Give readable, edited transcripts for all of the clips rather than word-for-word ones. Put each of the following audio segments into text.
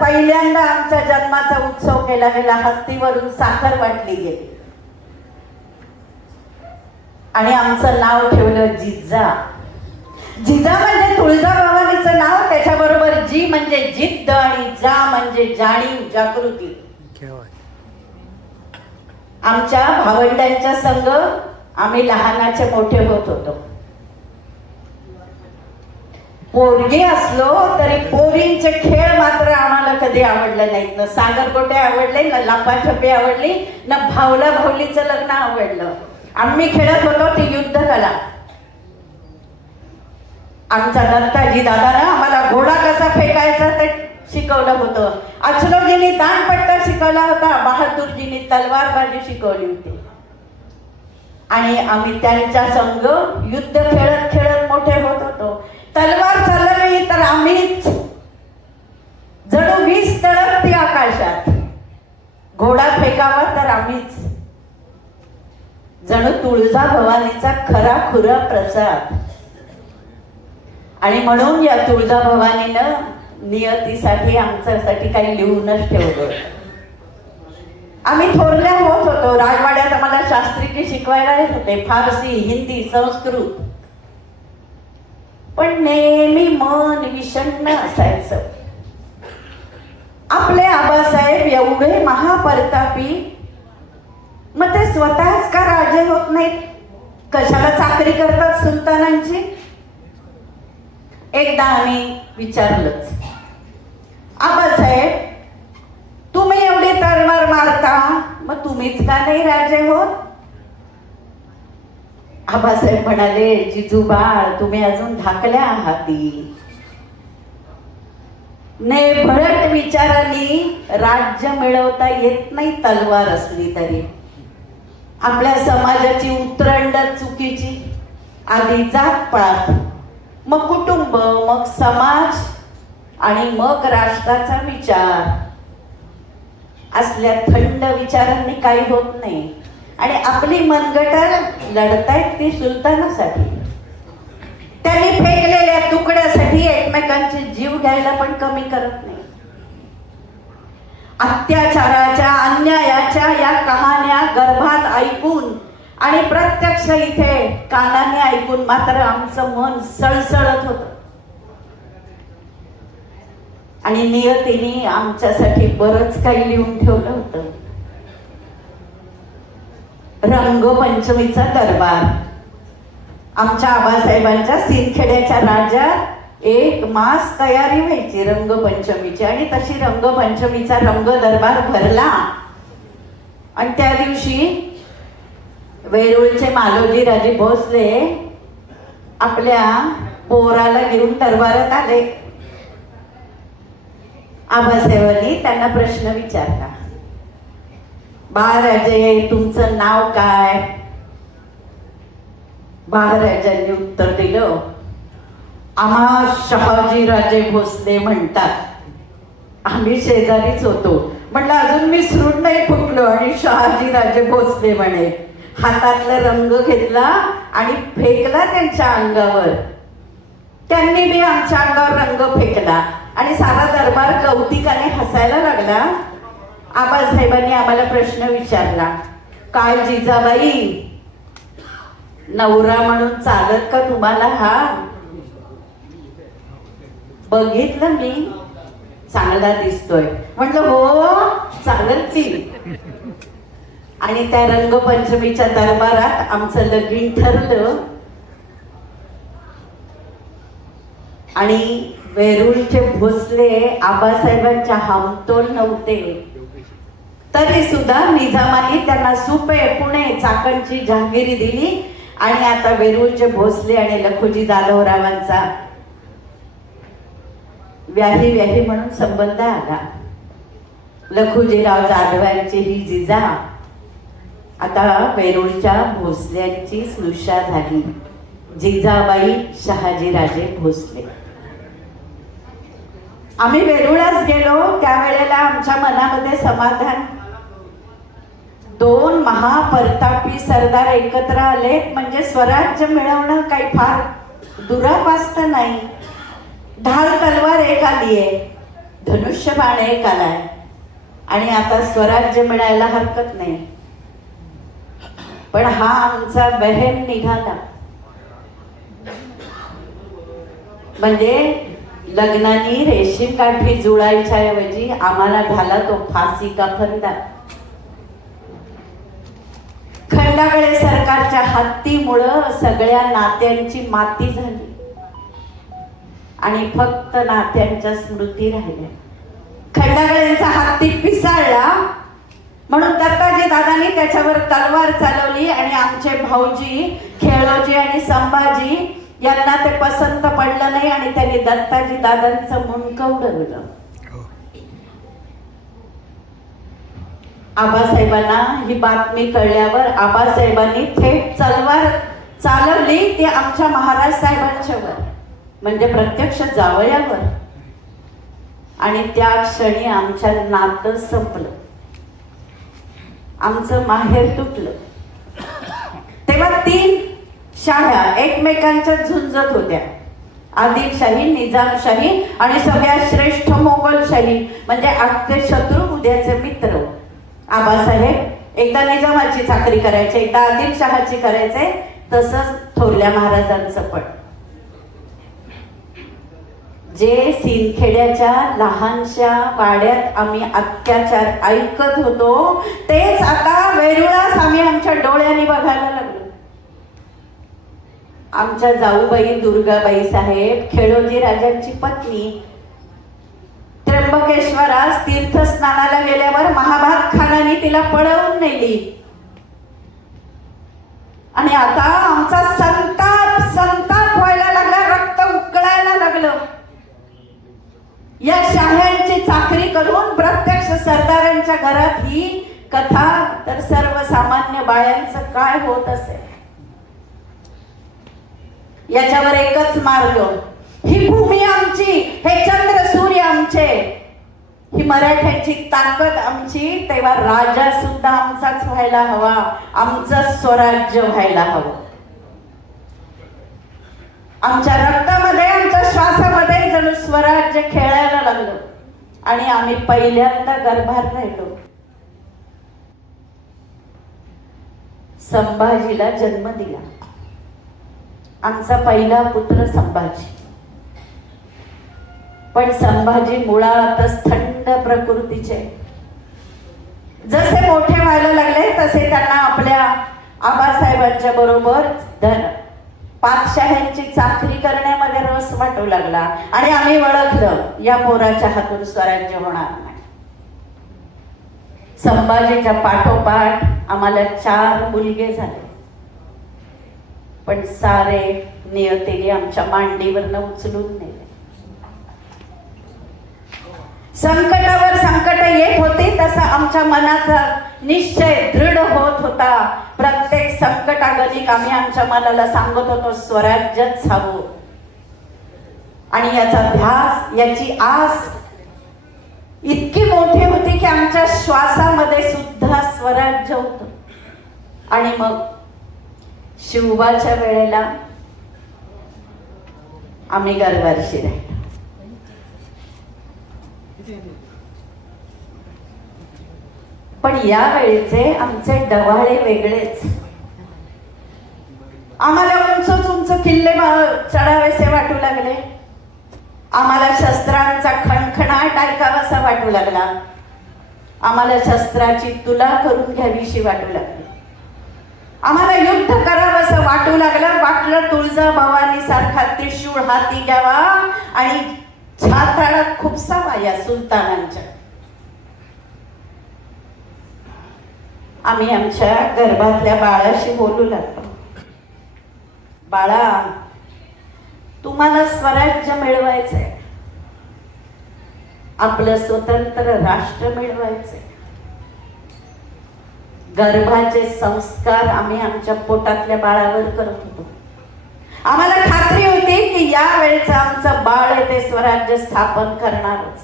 पहिल्यांदा आमच्या जन्माचा उत्सव केला गेला. हत्तीवरून साखर वाटली गेली आणि आमचं नाव ठेवलं जिजा. जिजा म्हणजे तुळजाभवानीचं नाव. त्याच्याबरोबर जी म्हणजे जिद्द आणि जा म्हणजे जाणीव, जागृती. आमच्या भावंडांच्या संग आम्ही लहानाचे मोठे होत होतो. पोरगी असलो तरी पोरींचे खेळ मात्र आम्हाला कधी आवडले नाहीत. न सागरगोटे आवडले, न लपाछपी आवडली, न भावला भावलीचं लग्न आवडलं. आम्ही खेळत होतो ती युद्ध कला. आमचा दत्ताजी दादानं आम्हाला घोडा कसा फेकायचा ते शिकवलं होतं. अचलोजींनी दांडपट्टा शिकवला होता. बहादूरजींनी तलवारबाजी शिकवली होती. आणि आम्ही त्यांच्या संग युद्ध खेळत खेळत मोठे होत होतो. तलवार चालवली तर आम्हीच जणू 20 तळपती आकाशात. घोडा फेकावा तर आम्हीच जणू तुळजाभवानीचा खरा खुरा प्रसाद. आणि म्हणून या तुळजाभवानीनं नियतीसाठी आमच्यासाठी काही लिहूनच ठेवलं. आम्ही थोरल्या होत होतो. राजवाड्यात आम्हाला शास्त्रीकी शिकवायला येत होते, फारसी, हिंदी, संस्कृत. पण नेहमी मन विषण्ण असायचं. आपले आबासाहेब एवढे महापरतापी, मग ते स्वतःच का राजे होत नाहीत? कशाला चाकरी करतात सुलतानांची? एकदा आम्ही विचारलंच, आबासाहेब तुम्ही एवढी तलवार मारता, मग तुम्हीच का नाही राजे होत? आबासाहेब म्हणाले, जिजू बाळ तुम्ही अजून धाकल्या आहाती. भरट विचारांनी राज्य मिळवता येत नाही तलवार असली तरी. आपल्या समाजाची उतरंड चुकीची. आधी जात पात, मग कुटुंब, मग समाज आणि मग राष्ट्राचा विचार. असल्या थंड विचारांनी काही होत नाही. आणि आपली मनगट लढतायत ती सुलतानासाठी. त्यांनी फेकलेल्या तुकड्यासाठी एकमेकांचे जीव घ्यायला पण कमी करत नाही. अत्याचाराच्या, अन्यायाच्या या कहाण्या गर्भात ऐकून आणि प्रत्यक्ष इथे कानाने ऐकून मात्र आमचं मन सळसळत होतं. आणि नियतीने आमच्यासाठी बरंच काही लिहून ठेवलं होतं. रंगपंचमीचा दरबार. आमच्या आबासाहेबांच्या सिंदखेड्याच्या राज्यात 1 मास तयारी व्हायची रंगपंचमीची. आणि तशी रंगपंचमीचा रंग दरबार भरला. आणि त्या दिवशी वेरूळचे मालोजी राजे भोसले आपल्या पोराला घेऊन दरबारात आले. आबासाहेबांनी त्यांना प्रश्न विचारला, बाळराजे तुमचं नाव काय? बाळराजांनी उत्तर दिलं, आम्हा शहाजी राजे भोसले म्हणतात. आम्ही शेजारीच होतो. म्हटलं अजून मी विसरून नाही फुटलो आणि शहाजी राजे भोसले म्हणे. हातातला रंग घेतला आणि फेकला त्यांच्या अंगावर. त्यांनी बी आमच्या अंगावर रंग फेकला आणि सारा दरबार कौतिकाने हसायला लागला. आबासाहेबांनी आम्हाला प्रश्न विचारला, काय जिजाबाई नवरा म्हणून चालत का तुम्हाला? हा बघितलं मी, चांगला दिसतोय. म्हटलं हो चालत की. आणि त्या रंगपंचमीच्या दरबारात आमचं लगीन ठरलं. आणि वेरूळचे भोसले आबासाहेबांच्या हमतोल नव्हते. तरी सुद्धा निजामाने त्यांना सुपे, पुणे, चाकणची जहागिरी दिली. आणि आता वेरूळचे भोसले आणि लखुजी जाधवरावांचा व्याही व्याही म्हणून संबंध आला. लखुजीराव जाधवांची ही जिजा आता वेरूळच्या भोसल्यांची स्नुषा झाली, जिजाबाई शहाजीराजे भोसले. आम्ही वेरूळाच गेलो त्यावेळेला आमच्या मनामध्ये समाधान. 2 महापरतापी सरदार एकत्र आले म्हणजे स्वराज्य मिळवणं काही फार दुरापास्त नाही. ढाल तलवार एक आली आहे, धनुष्यबाण एक आलाय आणि आता स्वराज्य मिळायला हरकत नाही. पण हा आमचा वहम निघाला. म्हणजे लग्नानी रेशीम काठी जुळायच्या ऐवजी आम्हाला झाला तो फाशी का फंदा. खंडाकडे सरकारच्या हत्तीमुळं सगळ्या नात्यांची माती झाली आणि फक्त नात्यांच्या स्मृती राहिल्या. खंडागळ्यांचा हत्ती पिसाळला म्हणून दत्ताजी दादांनी त्याच्यावर तलवार चालवली आणि आमचे भाऊजी खेळोजी आणि संभाजी यांना ते पसंत पडलं नाही आणि त्यांनी दत्ताजी दादांचं मुंडकं उडवलं. आबासाहेबांना ही बातमी कळल्यावर आबासाहेबांनी थेट तलवार चालवली ती आमच्या महाराज साहेबांच्यावर, म्हणजे प्रत्यक्ष जावयावर. आणि त्या क्षणी आमच्या नातं संपलं, आमचं माहेर तुटलं. तेव्हा 3 शाह्या एकमेकांच्या झुंजत होत्या. आदिलशाही, निजामशाही आणि सगळ्यात श्रेष्ठ मोगलशाही, म्हणजे आजचे शत्रू उद्याचे मित्र. आबासाहेब एकदा निजामाची चाकरी करायचे, एकदा आदिलशहाची करायचे. तसंच थोरल्या महाराजांचं पण. जे सिंदखेड्याच्या लहानशा वाड्यात आम्ही अत्याचार ऐकत होतो तेच आता वेरुळास आम्ही आमच्या डोळ्यांनी बघायला लागलो. आमच्या जाऊबाई दुर्गाबाई साहेब खेडोजी राजांची पत्नी त्र्यंबकेश्वरास तीर्थस्नानाला गेल्यावर महाभारत खानाने तिला पळवून नेली. आणि आता आमचा संताप संताप व्हायला लागला, रक्त उकळायला लागलं. या शाह्यांची चाकरी करून प्रत्यक्ष सरदारांच्या घरात ही कथा तर सर्वसामान्य बायांचं काय होत असेल याच्यावर एकच मार्ग. ही भूमी आमची, हे चंद्र सूर्य आमचे, ही मराठ्यांची ताकद आमची. तेव्हा राजा सुद्धा आमचाच व्हायला हवा, आमचं स्वराज्य व्हायला हवं. आमच्या रक्तामध्ये आमच्या श्वासामध्ये जणू स्वराज्य खेळायला लागलं आणि आम्ही पहिल्यांदा गर्भात राहिलो. संभाजीला जन्म दिला. आमचा पहिला पुत्र संभाजी. पण संभाजी मुळातच थंड प्रकृतीचे. जसे मोठे व्हायला लागले तसे त्यांना आपल्या आबासाहेबांच्या बरोबर पातशाह्यांची चाकरी करण्यामध्ये रस वाटू लागला आणि आम्ही ओळखलं या पोराच्या हातून स्वराज्य होणार नाही. संभाजीच्या पाठोपाठ आम्हाला 4 मुलगे झाले. पण सारे नियतीने आमच्या मांडीवरनं उचलून नेले. संकटावर संकट येत होते तसा आमच्या मनाचा निश्चय दृढ होत होता. प्रत्येक संकटागतिक आम्ही आमच्या मनाला सांगत होतो स्वराज्यच हवं. आणि याचा ध्यास, याची आस इतकी मोठी होती की आमच्या श्वासामध्ये सुद्धा स्वराज्य होतं. आणि मग शिवबाच्या वेळेला आम्ही गर्भारशी राहिलो. पण या वेळेचे आमचे डवाळे वेगळेच. आम्हाला उंच उंच किल्ले चढावेसे वाटू लागले. आम्हाला शस्त्रांचा खणखणाट ऐकावासा वाटू लागला. आम्हाला शस्त्राची तुला करून घ्यावीशी वाटू लागली. आम्हाला युद्ध करावंसं वाटू लागलं. वाटलं तुळजाभवानी सारखा त्रिशूळ हाती घ्यावा आणि छाताळात खुपसावा या सुलतानांच्या. आम्ही आमच्या गर्भातल्या बाळाशी बोलू लागलो. बाळा, तुम्हाला स्वराज्य मिळवायचंय, आपलं स्वतंत्र राष्ट्र मिळवायचंय. गर्भाचे संस्कार आम्ही आमच्या पोटातल्या बाळावर करत होतो. आम्हाला खात्री होती की या वेळेचं आमचं बाळ ते स्वराज्य स्थापन करणारच.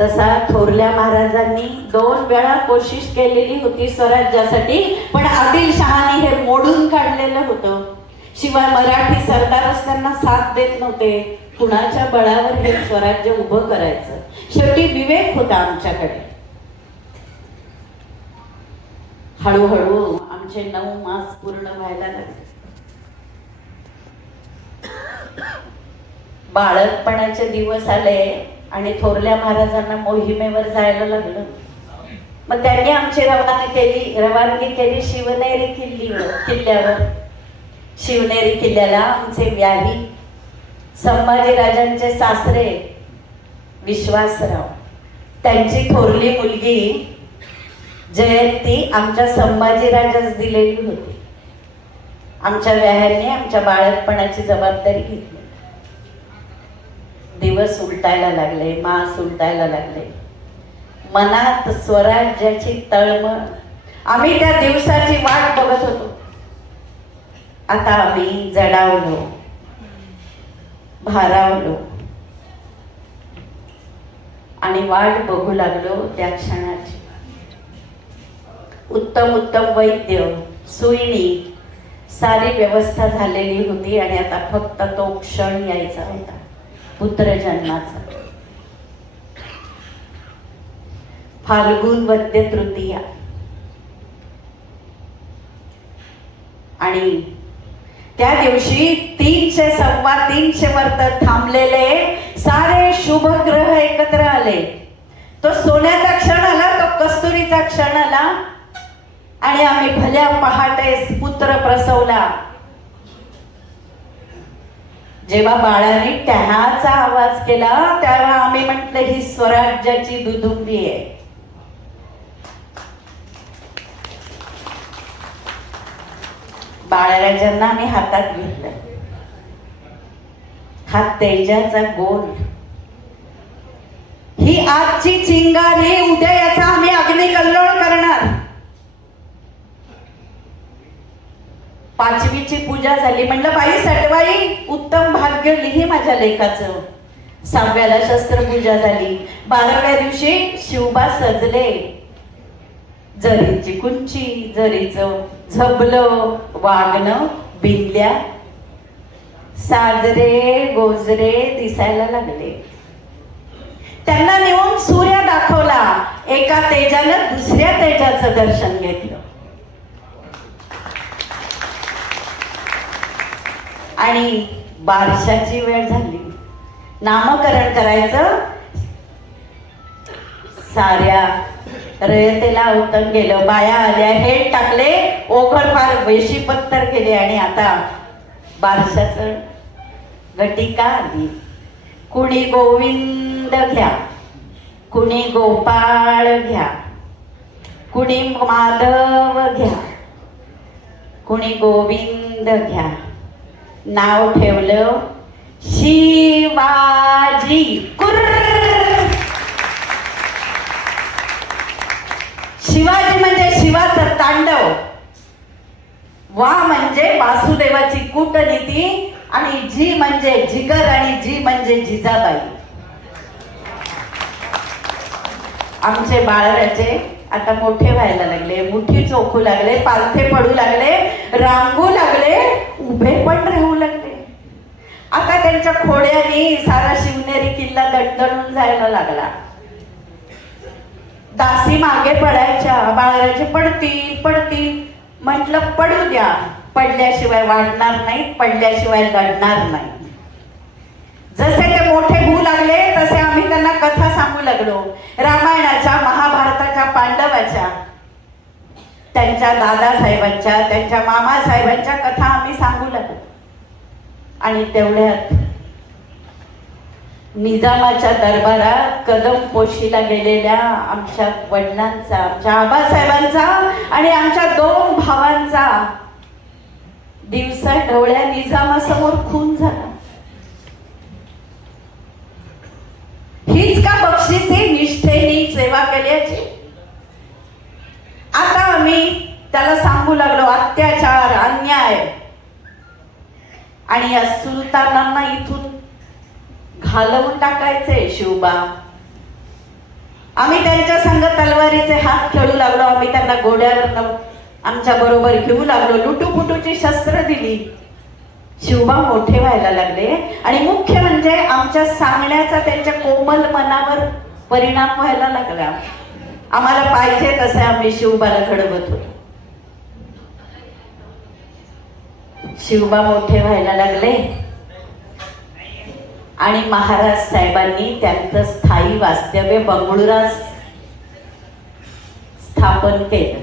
तसा थोरल्या महाराजांनी 2 वेळा कोशिश केलेली होती स्वराज्यासाठी, पण आदिलशहाने हे मोडून काढलेलं होतं. शिवाय मराठी सरदारच त्यांना साथ देत नव्हते. कुणाच्या बळावर हे स्वराज्य उभं करायचं? शेवटी विवेक होता आमच्याकडे. हळूहळू आमचे 9 मास पूर्ण व्हायला लागले. बाळकपणाचे दिवस आले आणि थोरल्या महाराजांना मोहिमेवर जायला लागलं. मग त्यांनी आमची रवानगी केली शिवनेरी किल्ल्यावर. शिवनेरी किल्ल्याला आमचे व्याही संभाजीराजांचे सासरे विश्वासराव, त्यांची थोरली मुलगी जयंती आमच्या संभाजीराजास दिलेली होती. आमच्या व्याह्यांनी आमच्या बाळकपणाची जबाबदारी घेतली. दिवस उलटायला लागले, मास उलटायला लागले. मनात स्वराज्याची तळमळ. आम्ही त्या दिवसाची वाट बघत होतो. आता आम्ही जडावलो, भारावलो आणि वाट बघू लागलो त्या क्षणाची. उत्तम उत्तम वैद्य, सुईणी, सारी व्यवस्था झालेली होती आणि आता फक्त तो क्षण यायचा होता, पुत्र जन्माचा. फाल्गुन वद्य तृतीया आणि त्या दिवशी 300 वर्ष थांबलेले सारे शुभ ग्रह एकत्र आले. तो सोन्याचा क्षण आला, तो कस्तुरीचा क्षण आला आणि आम्ही भल्या पहाटे पुत्र प्रसवला. जेव्हा बाळाने टॅहाचा आवाज केला तेव्हा आम्ही म्हटलं ही स्वराज्याची दुदुंबी आहे. बाळराजांना आम्ही हातात घेतलं. हा तेजाचा गोल, ही आजची चिंगारी, उद्या याचा आम्ही अग्निकल्लोळ करणार. 5वीची पूजा झाली. म्हटलं बाई सटवाई उत्तम भाग्य लिही माझ्या लेखाचं. 6व्याला शस्त्रपूजा झाली. 12व्या दिवशी शिवबा सजले. जरीची कुंची, जरीचं झबलं, वागणं, बिंदल्या, साजरे गोजरे दिसायला लागले. त्यांना नेऊन सूर्य दाखवला. एका तेजानं दुसऱ्या तेजाचं दर्शन घेतलं आणि बारशाची वेळ झाली. नामकरण करायचं. साऱ्या रयतेला अवतन गेलं. बाया आल्या, हेट टाकले, ओघडपार वेशी पत्तर केले आणि आता बारशाचं घटिका आली. कुणी गोविंद घ्या, कुणी गोपाळ घ्या, कुणी माधव घ्या, कुणी गोविंद घ्या. नाव ठेवलं शिवाजी. शिवाजी म्हणजे शिवाचं तांडव. वा म्हणजे वासुदेवाची कूटनीती आणि जी म्हणजे जिगर आणि जी म्हणजे जिजाबाई. आमचे बाळराजे आता मोठे व्हायला लागले, मुठी चोखू लागले, पालथे पडू लागले, रांगू लागले, उभे पण राहू लागले. आता त्यांच्या खोड्याने सारा शिवनेरी किल्ला दणदणून जायला लागला. दासी मागे पडायच्या. बाळराजे पडतील. म्हटलं पडू द्या, पडल्याशिवाय वाढणार नाही, पडल्याशिवाय लढणार नाही. जसे ते मोठे होऊ लागले तसे आम्ही त्यांना कथा सांगू लागलो. रामायणाच्या, महाभारताच्या, पांडवाच्या, त्यांच्या दादासाहेबांच्या, त्यांच्या मामासाहेबांच्या कथा आम्ही सांगू लागलो. आणि तेवढ्यात निजामाच्या दरबारात कदम पोशीला गेलेल्या आमच्या वडिलांचा, आमच्या आबासाहेबांचा आणि आमच्या 2 भावांचा दिवसा ढवळ्या निजामासमोर खून झाला. हीच का बक्षिसे निष्ठेने सेवा केल्याची? आता आम्ही त्याला सांगू लागलो अत्याचार, अन्याय. आणि या सुलतानांना इथून घालवून टाकायचे शिवबा. आम्ही त्यांच्या संग तलवारीचे हात खेळू लागलो. आम्ही त्यांना घोड्यावर आमच्या बरोबर घेऊ लागलो. लुटूपुटूची शस्त्र दिली. शिवबा मोठे व्हायला लागले आणि मुख्य म्हणजे आमच्या सांगण्याचा त्यांच्या कोमल मनावर परिणाम व्हायला लागला. आम्हाला पाहिजे तसे आम्ही शिवबाला घडवत होतो. शिवबा मोठे व्हायला लागले आणि महाराज साहेबांनी त्यांचं स्थायी वास्तव्य बंगळुरात स्थापन केलं.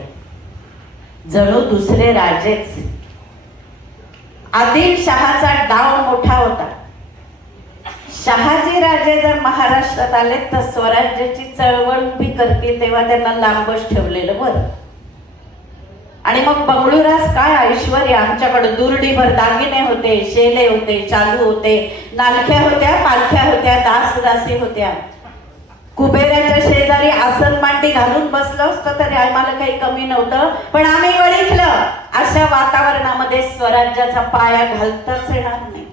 जणू दुसरे राजेच. आदिलशहाचा डाव मोठा होता. शहाजी राजे जर महाराष्ट्रात आले तर स्वराज्याची चळवळ उभी करतील तेव्हा त्यांना लांबच ठेवलेलं बरं. आणि मग बंगळुरास काय ऐश्वर्य. आमच्याकडे दुर्डीभर दागिने होते, शेले होते, चालू होते, नालख्या होत्या, पालख्या होत्या, दासी होत्या. कुबेराच्या शेजारी आसन मांडी घालून बसलो असतो तरी आम्हाला काही कमी नव्हतं. पण आम्ही ओळखलं अशा वातावरणामध्ये स्वराज्याचा पाया घालताच येणार नाही.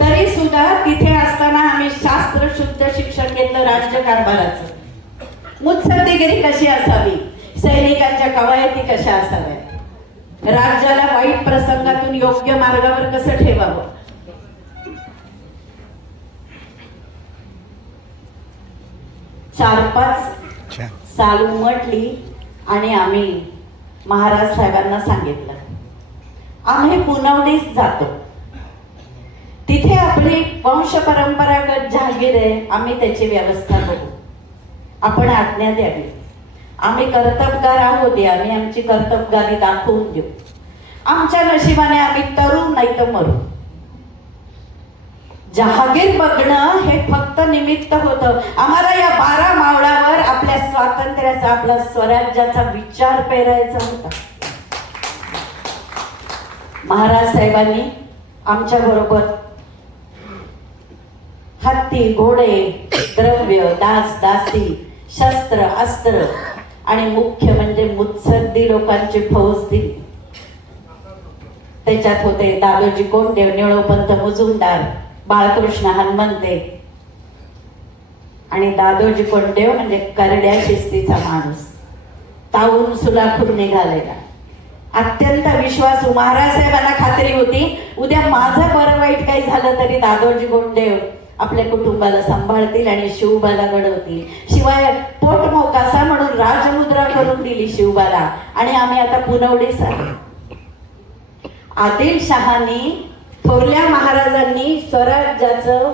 तरी सुद्धा तिथे असताना आम्ही शास्त्र शुद्ध शिक्षण घेतलं राज्यकारभाराचं. मुत्सद्देगिरी कशी असावी, सैनिकांच्या कवायती कशा असाव्या, राज्याला वाईट प्रसंगातून योग्य मार्गावर कसं ठेवावं. चार पाच साल उमटली आणि आम्ही महाराज साहेबांना सांगितलं आम्ही पुनवडीस जातो. तिथे आपली वंश परंपरागत जहागीर आहे, आम्ही त्याची व्यवस्था करू. आपण आज्ञा द्यावी. आम्ही कर्तबगार आहोत, आम्ही आमची कर्तबगारी दाखवून देऊ. आमच्या नशिबाने आम्ही तरुण नाही तर मरू. जहागीर बघणं हे फक्त निमित्त होतं. आम्हाला या 12 मावळावर आपल्या स्वातंत्र्याचा, आपल्या स्वराज्याचा विचार पेरायचा होता. महाराज साहेबांनी आमच्या बरोबर हत्ती, घोडे, द्रव्य, दास दासी, शस्त्र, अस्त्र आणि मुख्य म्हणजे मुत्सद्दी लोकांची फौज दिली. त्याच्यात होते दादोजी कोंडदेव, निळोपंत मुजुमदार, बाळकृष्ण हनुमंते. आणि दादोजी कोंडदेव म्हणजे करड्या शिस्तीचा माणूस, तावून सुलाखून निघालेला, अत्यंत विश्वासू. महाराज साहेबांना खात्री होती उद्या माझं बरं वाईट काही झालं तरी दादोजी कोंडदेव आपल्या कुटुंबाला सांभाळतील आणि शिवबाला घडवतील. शिवाय पोटमोकासा म्हणून राजमुद्रा करून दिली शिवबाला. आणि आम्ही आता पुनवडीस आलो. आदिलशहानी, थोरल्या महाराजांनी स्वराज्याचं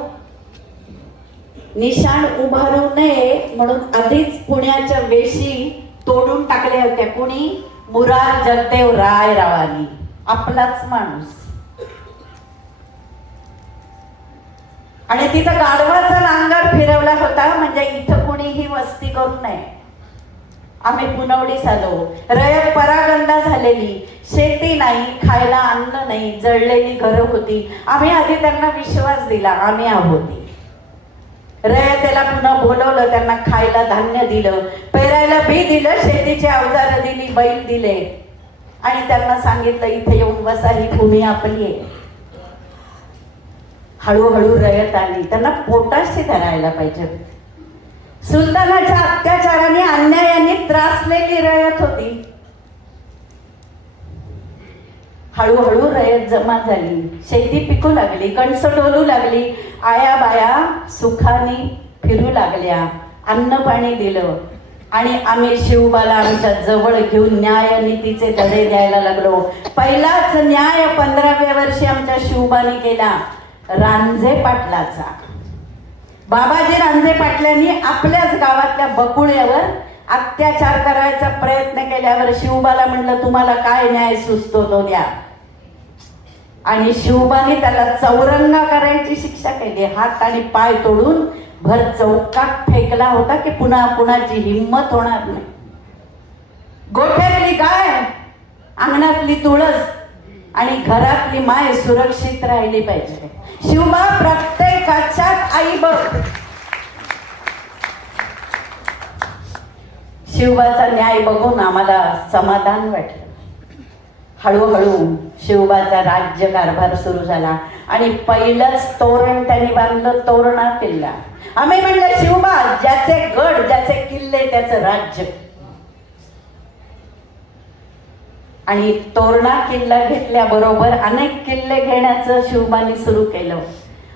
निशाण उभारू नये म्हणून आधीच पुण्याच्या वेशी तोडून टाकल्या होत्या. कुणी? मुरार जगदेव रायरावांनी, आपलाच माणूस. आणि तिथं गाढवाचा नांगर फिरवला होता म्हणजे इथं कुणीही वस्ती करू नये. आम्ही पुनवडीस आलो. रयत परागंदा झालेली, शेती नाही, खायला अन्न नाही, जळलेली घरं होती. आम्ही आधी त्यांना विश्वास दिला आम्ही आहोत. रयतेला पुन्हा बोलवलं, त्यांना खायला धान्य दिलं, पेरायला बी दिलं, शेतीची अवजारं दिली, बैल दिले आणि त्यांना सांगितलं इथे येऊन बसा, ही भूमी आपली आहे. हळूहळू रयत आली. त्यांना पोटाशी धरायला पाहिजे. सुलतानाच्या अत्याचाराने, अन्यायाने त्रासलेली रयत होती. हळूहळू रयत जमा झाली, शेती पिकू लागली, कणसं डोलू लागली, आया बाया सुखाने फिरू लागल्या, अन्न पाणी दिलं. आणि आम्ही शिवबाला आमच्या जवळ घेऊन न्याय नीतीचे धडे द्यायला लागलो. पहिलाच न्याय 15व्या वर्षी आमच्या शिवबाने केला, रांझे पाटलाचा. बाबाजी रांझे पाटलांनी आपल्याच गावातल्या बकुळ्यावर अत्याचार करायचा प्रयत्न केल्यावर शिवबाला म्हणलं तुम्हाला काय न्याय सुचतो तो द्या. आणि शिवबाने त्याला चौरंगा करायची शिक्षा केली. हात आणि पाय तोडून भर चौकात फेकला होता की पुन्हा कुणाची हिंमत होणार नाही. गोठ्यातली गाय, अंगणातली तुळस आणि घरातली माय सुरक्षित राहिली पाहिजे. शिवबा प्रत्येकाच्यात आई बघ. शिवबाचा न्याय बघून आम्हाला समाधान वाटलं. हळूहळू शिवबाचा राज्य कारभार सुरू झाला आणि पहिलंच तोरण त्यांनी बांधलं, तोरणा किल्ला. आम्ही म्हणलं शिवबा ज्याचे गड, ज्याचे किल्ले त्याचं राज्य. आणि तोरणा किल्ला घेतल्याबरोबर अनेक किल्ले घेण्याचं शिवबांनी सुरू केलं.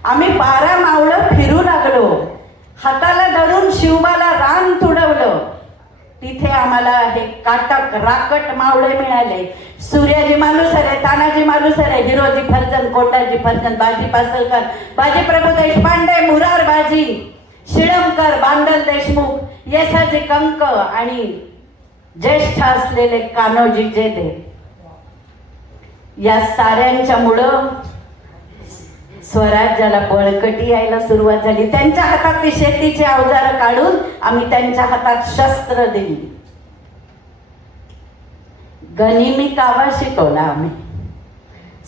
आम्ही 12 मावळं फिरू लागलो. हाताला धरून शिवबाला रान तुडवलं. तिथे आम्हाला हे काटक राकट मावळे मिळाले. सूर्याजी मालुसरे, तानाजी मालुसरे, हिरोजी फर्जंद, कोंडाजी फर्जंद, बाजी पासलकर, बाजी प्रभू देशपांडे, मुरार बाजी, शिळमकर, बांडल देशमुख, येसाजी कंक आणि ज्येष्ठ असलेले कान्होजी जेधे. या साऱ्यांच्या मुळे स्वराज्याला बळकटी यायला सुरुवात झाली. त्यांच्या हातातली शेतीची अवजारं काढून आम्ही त्यांच्या हातात शस्त्र दिली. गनिमी कावा शिकवला आम्ही.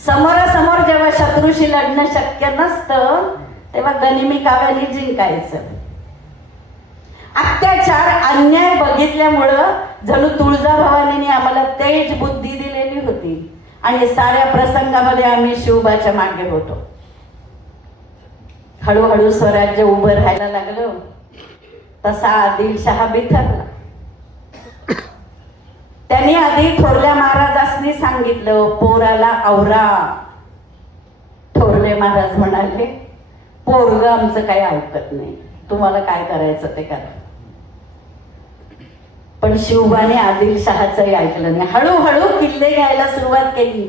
समोरासमोर जेव्हा शत्रूशी लढणं शक्य नसतं तेव्हा गनिमी काव्याने जिंकायचं. अत्याचार अन्याय बघितल्यामुळं जणू तुळजाभवानीने आम्हाला तेज बुद्धी दिलेली होती आणि साऱ्या प्रसंगामध्ये आम्ही शिवबाच्या मागे होतो. हळूहळू स्वराज्य उभं राहायला लागलं तसा आदिलशहा बिथरला. त्यांनी आधी थोरल्या महाराजांनी सांगितलं पोराला आवरा. थोरले महाराज म्हणाले पोरग आमचं काही ऐकत नाही, तुम्हाला काय करायचं ते करा. पण शिवबाने आदिलशहाचंही ऐकलं नाही. हळूहळू किल्ले घ्यायला सुरुवात केली.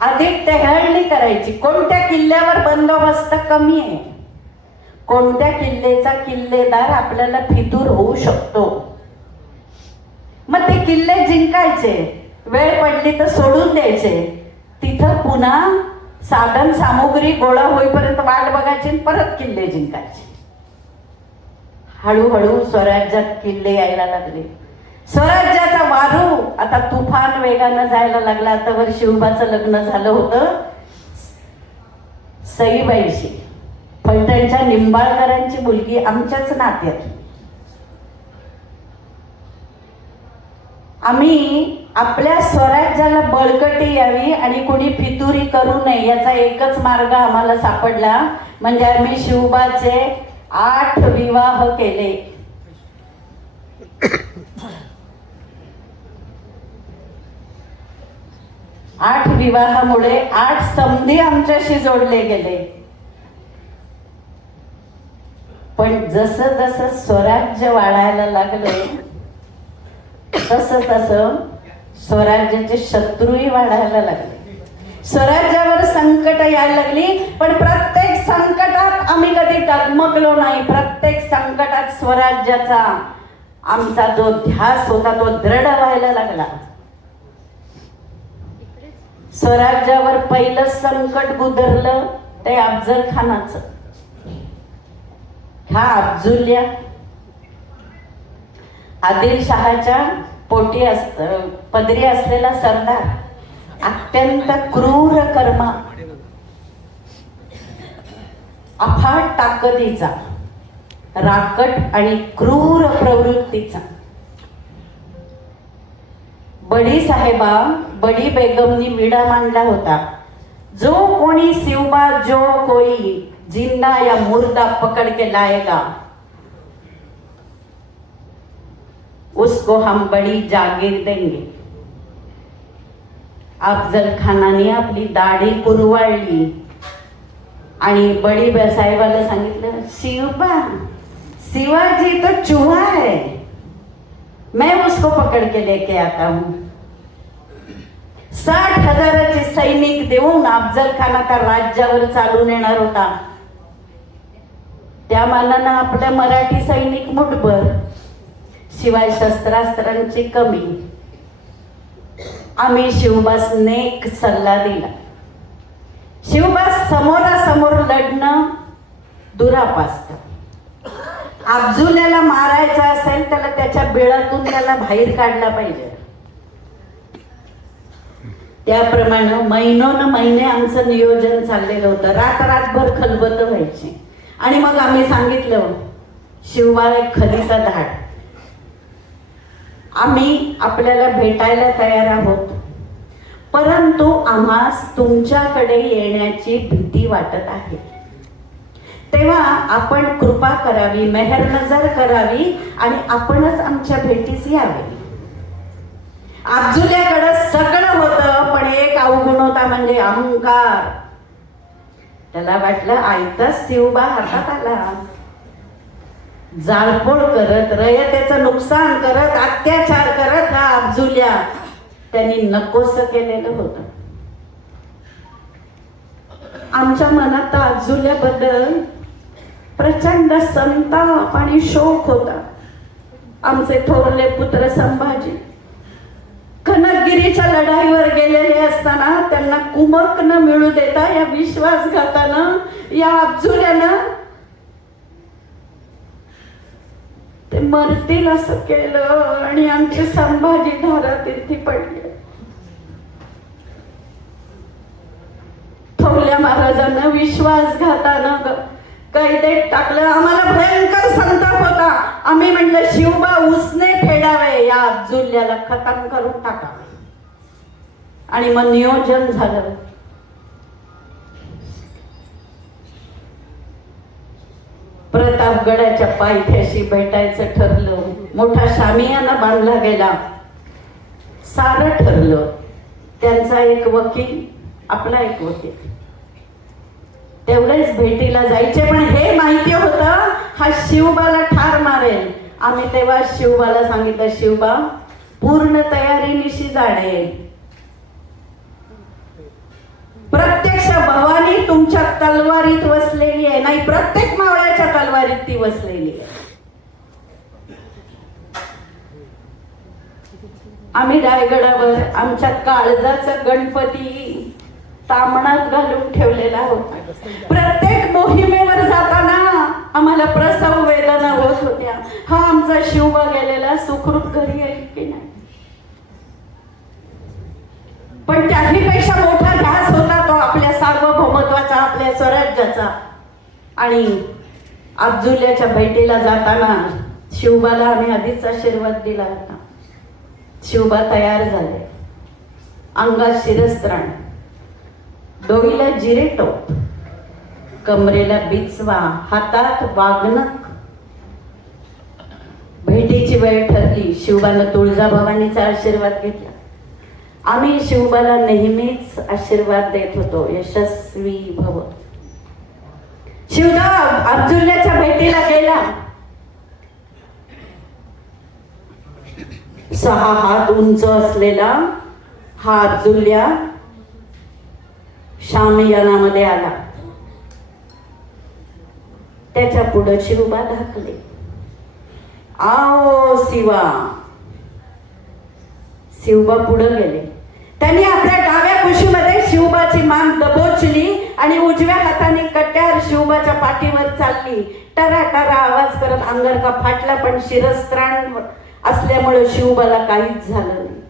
अधिक टेहळणी करायची. कोणत्या किल्ल्यावर बंदोबस्त कमी आहे, कोणत्या किल्ल्याचा किल्लेदार आपल्याला फितूर होऊ शकतो, मग ते किल्ले जिंकायचे. वेळ पडली तर सोडून द्यायचे. तिथं पुन्हा साधन सामुग्री गोळा होईपर्यंत वाट बघायची, परत किल्ले जिंकायचे. हळूहळू स्वराज्यात किल्ले यायला लागले. स्वराज्याचा वारू आता तुफान वेगानं जायला लागला. तर शिवबाचं लग्न झालं होतं सईबाईशी, फलटणच्या निंबाळकरांची मुलगी, आमच्याच नात्यात. आम्ही आपल्या स्वराज्याला बळकटी यावी आणि कोणी फितुरी करू नये याचा एकच मार्ग आम्हाला सापडला, म्हणजे आम्ही शिवबाचे 8 विवाह केले. 8 विवाहामुळे 8 समधी आमच्याशी जोडले गेले. पण जसं जसं स्वराज्य वाढायला लागलं तसं तसं स्वराज्याचे शत्रूही वाढायला लागले. स्वराज्यावर संकट यायला लागली, पण प्रत्येक संकटात आम्ही कधी डगमगलो नाही. प्रत्येक संकटात स्वराज्याचा आमचा जो ध्यास होता तो दृढ व्हायला लागला. स्वराज्यावर पहिलं संकट गुदरलं ते अफजल खानाचं. हा अफजुल्या आदिलशहाच्या पोटी पदरी असलेला सरदार, अत्यंत क्रूर कर्मा, अफाट ताकदीचा, राकट आणि क्रूर प्रवृत्तीचा. बडी साहेबा बडी बेगमनी विडा मांडला होता, जो कोणी शिवबा जो कोई जिंदा या मुर्दा पकड़ के लाएगा उसको हम बड़ी जागीर देंगे. अफजल खानाने आपली दाढी कुरवाळली आणि बडी साहेबाला सांगितलं, शिवबा शिवाजी तो चूहा है, मैं उसको पकड़ के लेके आता हूं. 60,000चे सैनिक देऊन अफजल खान आता राज्यावर चालून येणार होता. त्या मानानं आपल्या मराठी सैनिक मुठभर, शिवाय शस्त्रास्त्रांची कमी. आम्ही शिवबास नेक सल्ला दिला. शिवबास समोरासमोर लढणं दुरापास्त. अफजुल्याला मारायचं असेल त्याला त्याच्या बिळातून त्याला बाहेर काढला पाहिजे. त्याप्रमाणे महिने आमचं नियोजन चाललेलं होतं. रातभर खलबत व्हायची. आणि मग आम्ही सांगितलं, शिवबा एक खलीचा धाड, आम्ही आपल्याला भेटायला तयार आहोत, परंतु आम्हास तुमच्याकडे येण्याची भीती वाटत आहे. तेव्हा आपण कृपा करावी, मेहर नजर करावी आणि आपणच आमच्या भेटीस यावे. अब्जुल्याकडे सगळं होतं, पण एक अवगुण होता, म्हणजे अहंकार. त्याला वाटलं आयताच शिवबा हातात आला. जाळपोळ करत, रयतेचं नुकसान करत, अत्याचार करत हा अब्जुल्या त्यांनी नकोस केलेलं होतं. आमच्या मनात अब्जुल्याबद्दल प्रचंड संताप आणि शोक होता. आमचे थोरले पुत्र संभाजी कनकगिरीच्या लढाईवर गेलेले असताना त्यांना कुमक न मिळू देता या विश्वासघातानं, या अब्जुल्यानं ते मरतील असं केलं आणि आमचे संभाजी धारातीर्थी पडले. थोरल्या महाराजांना विश्वासघातानं कैदेत टाकलं. आम्हाला भयंकर संताप होता. आम्ही म्हटलं शिवबा उसने फेडावे, या अब्जुल्याला खतम करून टाकावे. आणि मग नियोजन झालं. प्रतापगडाच्या पायथ्याशी भेटायचं ठरलं. मोठा शामियाना बांधला गेला. सारं ठरलं. त्यांचा एक वकील, आपला एक वकील, तेवढेच भेटीला जायचे. पण हे माहिती होतं हा शिवबाला ठार मारेल. आम्ही तेव्हा शिवबाला सांगितलं, शिवबा पूर्ण तयारीनिशी जाणे. प्रत्यक्ष भवानी तुमच्या तलवारीत वसलेली आहे, नाही प्रत्येक मावळ्याच्या तलवारीत ती वसलेली आहे. आम्ही रायगडावर आमच्या काळजाचा गणपती तामणात घालून ठेवलेला होता. प्रत्येक मोहिमेवर जाताना आम्हाला प्रसव वेदना होत होत्या. हा आमचा शिवबा गेलेला सुखरूप घरी येईल की नाही. पण त्याहीपेक्षा मोठा ध्यास होता तो आपल्या सार्वभौमत्वाचा, आपल्या स्वराज्याचा. आणि अब्जुल्याच्या भेटीला जाताना शिवबाला आम्ही आधीच आशीर्वाद दिला होता. शिवबा तयार झाले. अंगात शिरस्त्राण, डोईला जिरेटोप, कमरेला बिचवा, हातात वाघनख. भेटीची वेळ ठरली. शिवबानं तुळजाभवानीचा आशीर्वाद घेतला. आम्ही शिवबाला नेहमीच आशीर्वाद देत होतो, यशस्वी भव. शिवबा अब्जुल्याच्या भेटीला गेला. 6 हात उंच असलेला हा अब्जुल्या शामियानामध्ये आला. त्याच्या पुढे शिवबा धाकले. आओ शिवा. शिवबा पुढे गेले. त्यांनी आपल्या डाव्या कुशीमध्ये शिवबाची मान दबोचली आणि उजव्या हाताने कट्यार शिवबाच्या पाठीवर चालली. टरा टरा आवाज करत अंगरका फाटला, पण शिरस्त्राण असल्यामुळे शिवबाला काहीच झालं नाही.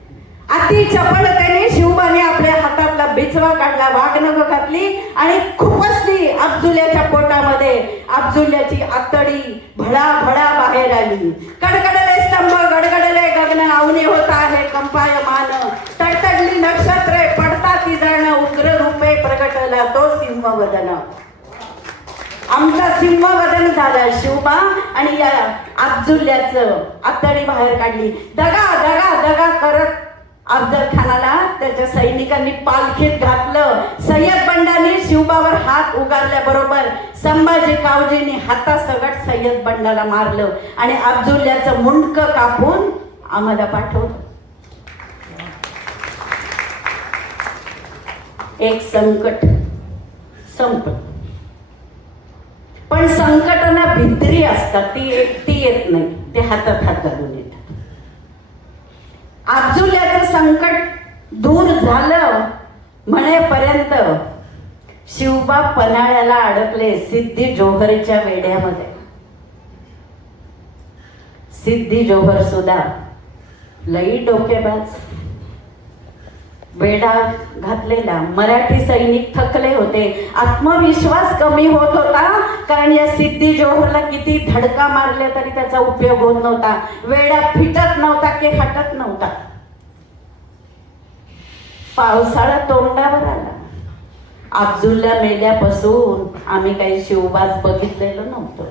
अति चपळतेने शिवबाने आपल्या हातातला बिचवा काढला, वाघनख घातली आणि खुपसली अब्जुल्याच्या पोटामध्ये. अब्जुल्याची आतडी भडा भडा बाहेर आली. कडकडले स्तंभ, गडगडले गगन, अवनी होता आहे कंपायमान. तडतडली नक्षत्रे, पडता ती जळण, उग्र रूपे प्रगटला तो सिंहवदन. आमचा सिंहवदन झाला शिवबा आणि या अब्जुल्याचं आतडी बाहेर काढली. दगा दगा दगा करत अफजल खानाला त्याच्या सैनिकांनी पालखीत घातलं. सय्यद बंडाने शिवबावर हात उगारल्याबरोबर संभाजी कावजींनी हातासकट सय्यद बंडाला मारलं आणि अब्जुल्याचं मुंडकं कापून आम्हाला पाठवलं. एक संकट संपलं. पण संकटांना भित्री असतात, ती एकटी येत नाही, ते हातात हात घालून येतात. अब्जुल्याचं संकट दूर झालं म्हणेपर्यंत शिवबा पन्हाळ्याला अडकले सिद्धी जोहरच्या वेड्यामध्ये. सिद्धी जोहर सुद्धा लई डोकेबाज, वेडा घातलेला. मराठी सैनिक थकले होते, आत्मविश्वास कमी होत होता, कारण या सिद्धी जोहरला किती धडका मारले तरी त्याचा उपयोग होत नव्हता. वेडा फिटत नव्हता की हटत नव्हता. पावसाळा तोंडावर आला. अब्जुल्ला मेल्यापासून आम्ही काही शिवबाज बघितलेलं नव्हतं.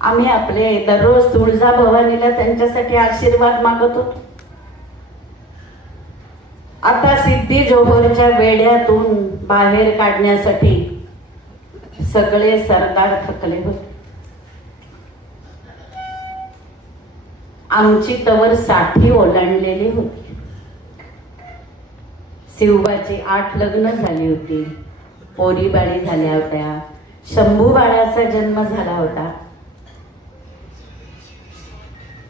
आम्ही आपले दररोज तुळजाभवानीला त्यांच्यासाठी आशीर्वाद मागत होतो. आता सिद्धी जोहरच्या वेड्यातून बाहेर काढण्यासाठी सगळे सरदार थकले होते. आमची तवर 60 ओलांडलेली होती. शिवबाची 8 लग्न झाली होती, पोरीबाळी झाल्या होत्या, शंभू बाळाचा जन्म झाला होता.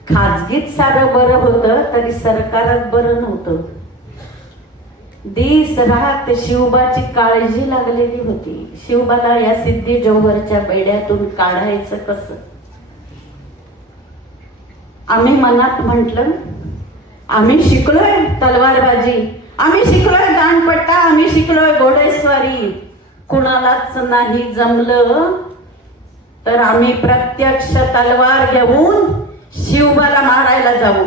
खाजगीत सारं बरं होतं तरी सरकारात बरं नव्हतं. दिस रात शिवबाची काळजी लागलेली होती. शिवबाला या सिद्धी जोहरच्या बेड्यातून काढायचं कसं. आम्ही मनात म्हटलं, आम्ही शिकलोय तलवारबाजी, आम्ही शिकलोय दांडपट्टा, आम्ही शिकलोय घोडेस्वारी. कुणालाच नाही जमलं तर आम्ही प्रत्यक्ष तलवार घेऊन शिवबाला मारायला जाऊ.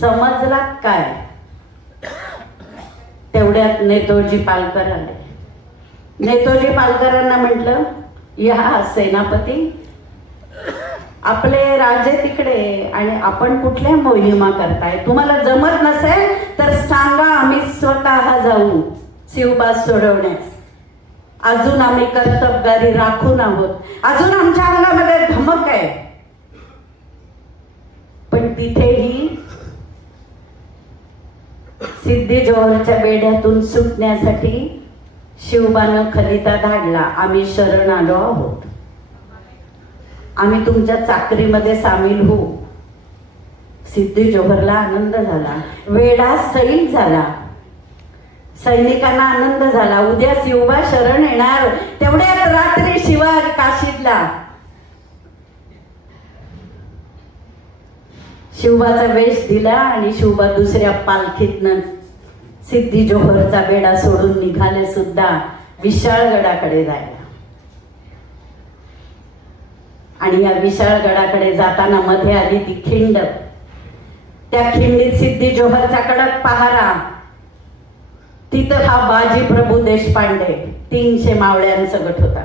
समजला काय. तेवढ्यात नेतोजी पालकर आले. नेतोजी पालकरांना म्हटलं, या सेनापती, आपले राजे तिकडे आणि आपण कुठल्या मोहिमा करताय. तुम्हाला जमत नसेल तर सांगा, आम्ही स्वतः जाऊ शिवबा सोडवण्यास. अजून आम्ही कर्तबगारी राखून आहोत, अजून आमच्या अंगामध्ये धमक आहे. पण तिथेही सिद्धी जोहरच्या बेड्यातून सुटण्यासाठी शिवबानं खलिता धाडला, आम्ही शरण आलो आहोत, आम्ही तुमच्या चाकरीमध्ये सामील होऊ. सिद्धी जोहरला आनंद झाला, वेढा सैल झाला, सैनिकांना आनंद झाला. उद्या शिवबा शरण येणार. तेवढ्यात रात्री शिवा काशीतला. शिवबाचा वेश दिला आणि शिवबा दुसऱ्या पालखीतनं सिद्धी जोहरचा बेडा सोडून निघाले सुद्धा विशाळगडाकडे जायला. आणि या विशाळगडाकडे जाताना मध्ये आली ती खिंड. त्या खिंडीत सिद्धी जोहरचा कडक पहारा. तिथं हा बाजी प्रभू देशपांडे 300 मावळ्यांचा गट होता.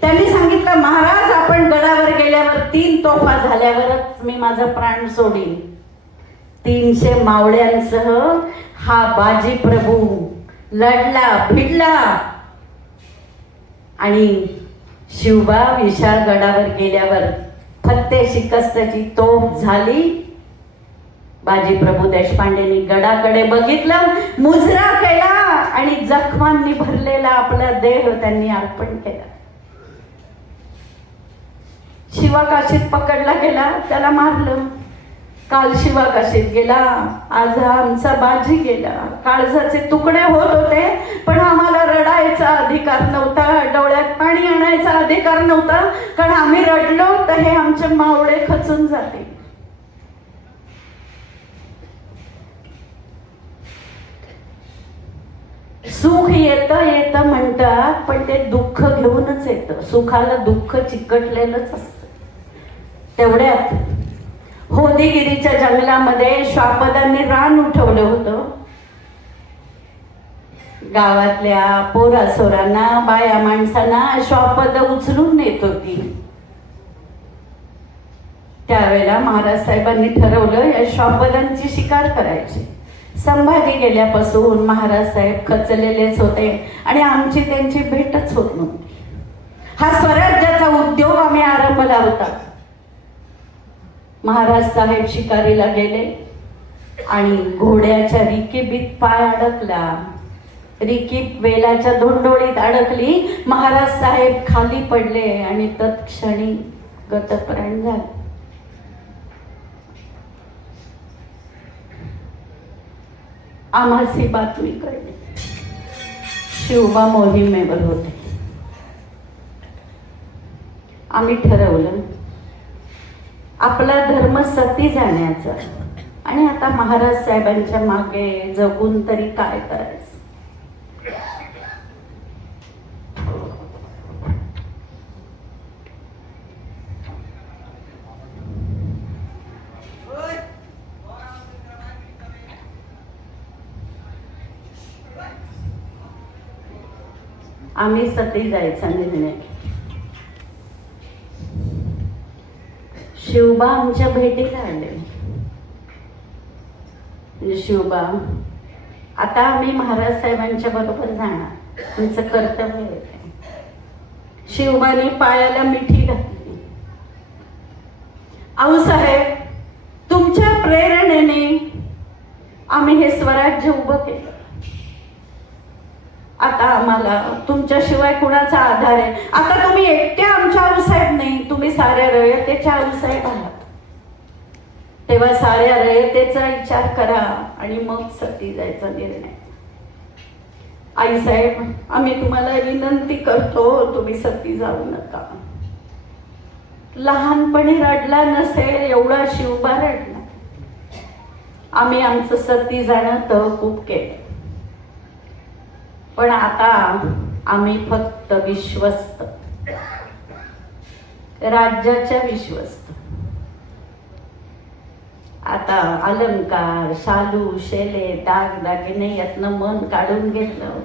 त्यांनी सांगितलं, महाराज आपण गडावर गेल्यावर 3 तोफा झाल्यावरच मी माझा प्राण सोडीन. 300 मावळ्यांसह हा बाजी प्रभू लढला, भिडला आणि शिवबा विशाळगडावर गेल्यावर फत्ते शिकस्तची तोफ झाली. बाजी प्रभू देशपांडेंनी गडाकडे बघितलं, मुजरा केला आणि जखमांनी भरलेला आपला देह त्यांनी अर्पण केला. शिवा काशीत पकडला गेला, त्याला मारलं. काल शिवा काशीत गेला, आज हा आमचा बाजी गेला. काळजाचे तुकडे होत होते, पण आम्हाला रडायचा अधिकार नव्हता, डोळ्यात पाणी आणायचा अधिकार नव्हता, कारण आम्ही रडलो तर हे आमचे मावळे खचून जाते. सुख येतं येतं म्हणतात, पण ते दुःख घेऊनच येतं. सुखाला दुःख चिकटलेलंच असतं. तेवढ्यात होदीगिरीच्या जंगलामध्ये श्वापदांनी रान उठवलं होतं. गावातल्या पोरासोरांना, बाया माणसांना श्वापद उचलून नेत होती. त्यावेळेला महाराज साहेबांनी ठरवलं या श्वापदांची शिकार करायची. संभाजी गेल्यापासून महाराज साहेब खचलेलेच होते आणि आमची त्यांची भेटच होत नव्हती. हा स्वराज्याचा उद्योग आम्ही आरंभला होता. महाराज साहेब शिकारीला गेले आणि घोड्याच्या रिकीबीत पाय अडकला. रिकीब वेलाच्या धोंडोळीत अडकली. महाराज साहेब खाली पडले आणि तत्क्षणी गतप्राण झाले. आम्हासी बातमी कळली, शिवबा मोहिमेवर होते. आम्ही ठरवलं आपला धर्म सती जाण्याचा आणि आता महाराज साहेबांच्या मागे जगून तरी काय करायचं. आम्ही सती जायचा निर्णय. शिवबा आमच्या भेटीला आले. म्हणजे शिवबा आता आम्ही महाराज साहेबांच्या बरोबर जाणार, तुमचं कर्तव्य आहे. शिवबाने पायाला मिठी घातली. आऊसाहेब, तुमच्या प्रेरणेने आम्ही हे स्वराज्य उभं केलं. आता आम्हाला तुमच्याशिवाय कुणाचा आधार आहे? आता तुम्ही एकट्या आमच्या आऊसाहेब नाही, तुम्ही साऱ्या रयतेच्या आऊसाहेब आहात. तेव्हा साऱ्या रयतेचा विचार करा आणि मग सती जायचा निर्णय. आईसाहेब, आम्ही तुम्हाला विनंती करतो, तुम्ही सती जाऊ नका. लहानपणी रडला नसेल एवढा शिवबा रडला. आम्ही आमचं सती जाणं तहकूब केलं, पण आता आम्ही फक्त विश्वस्त, राज्याच्या विश्वस्त. आता अलंकार, शालू, शेले, दागदागिने यातनं मन काढून घेतलं.